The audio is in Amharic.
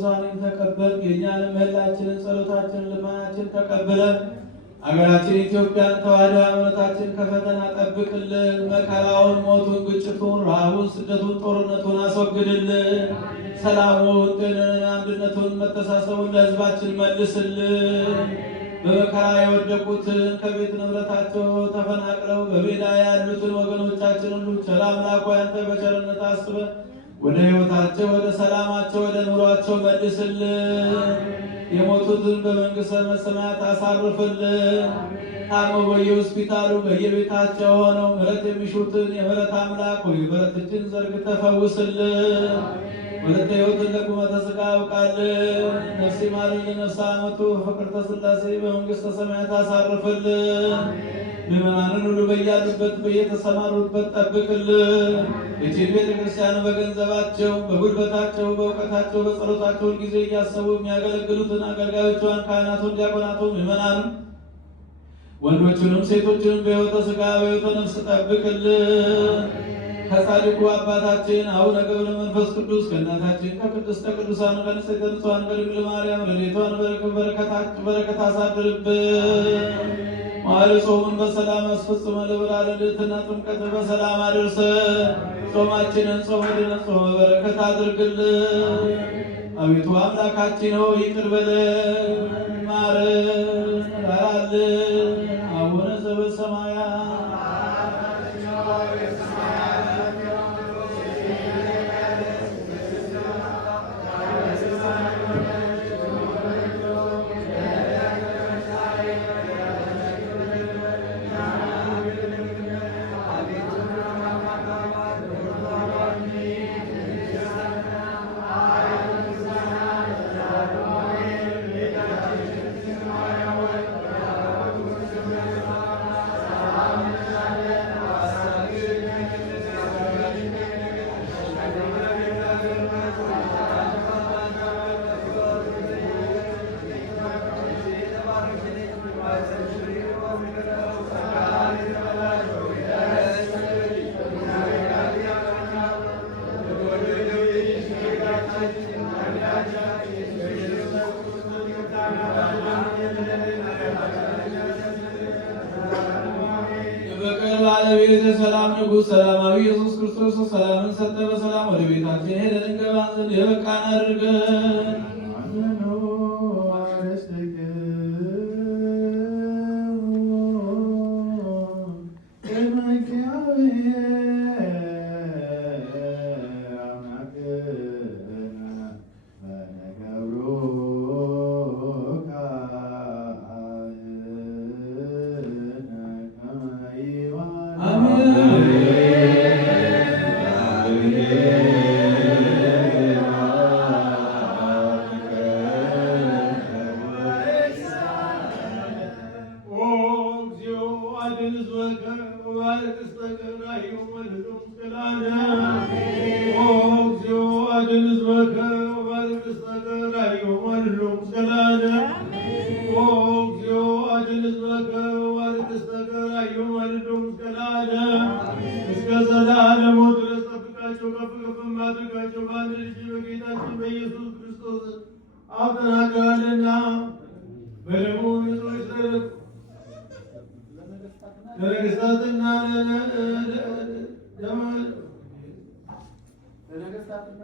ቅዱሳንን ተቀበል። የእኛንም ምህላችንን፣ ጸሎታችንን፣ ልመናችንን ተቀብለን አገራችን ኢትዮጵያን ተዋሕዶ ሃይማኖታችን ከፈተና ጠብቅልን። መከራውን፣ ሞቱን፣ ግጭቱን፣ ረሃቡን፣ ስደቱን፣ ጦርነቱን አስወግድልን። ሰላሙን፣ ጤናን፣ አንድነቱን፣ መተሳሰቡን ለሕዝባችን መልስልን። በመከራ የወደቁትን ከቤት ንብረታቸው ተፈናቅለው በሜዳ ያሉትን ወገኖቻችን ሁሉ ቸር አምላክ ሆይ አንተ በቸርነት አስበን ወደ ሕይወታቸው፣ ወደ ሰላማቸው፣ ወደ ኑሯቸው መልስልን። የሞቱትን በመንግሥተ ሰማያት አሳርፍልን። ታመው በየሆስፒታሉ በየቤታቸው ሆነው ምሕረት የሚሹትን የምሕረት አምላክ ሆይ ምሕረት እጅን ዘርግተህ ፈውስልን። ወለተ ሕይወትን ለቁመተ ሥጋ አውቃልን። ነፍስ ይማርልን፣ ነፍስ አመቱ ፍቅርተ ሥላሴ በመንግሥተ ሰማያት አሳርፍልን። ምዕመናንን ሁሉ በያሉበት በየተሰማሩበት ጠብቅልን። ይህችን ቤተ ክርስቲያን በገንዘባቸው፣ በጉልበታቸው፣ በእውቀታቸው፣ በጸሎታቸው ጊዜ እያሰቡ የሚያገለግሉትን አገልጋዮቿን፣ ካህናቱን፣ ዲያቆናቱን፣ ምዕመናንም ወንዶችንም ሴቶችንም በሕይወተ ሥጋ በሕይወተ ነፍስ ጠብቅልን። ከጻድቁ አባታችን አቡነ ገብረ መንፈስ ቅዱስ ከእናታችን ከቅድስተ ቅዱሳን ከንጽሕተ ንጹሐን ከድንግል ማርያም ረድኤቷን በረከት አሳድርብን። መዋዕለ ጾሙን በሰላም አስፈጽመን ለብርሃነ ልደትና ጥምቀት በሰላም አድርሰን ጾማችንን ጾመ ድነት ጾመ በረከት አድርግልን። አቤቱ አምላካችን ሆይ ይቅር በለን፣ ማረን፣ ራራልን። አቡነ ዘበሰማያት ባለቤት የሰላም ንጉሥ ሰላማዊ ኢየሱስ ክርስቶስ ሰላምን ሰጠ። በሰላም ወደ ቤታችን ሄደን እንገባ ዘንድ የበቃን አድርገን። ለነገሥታትና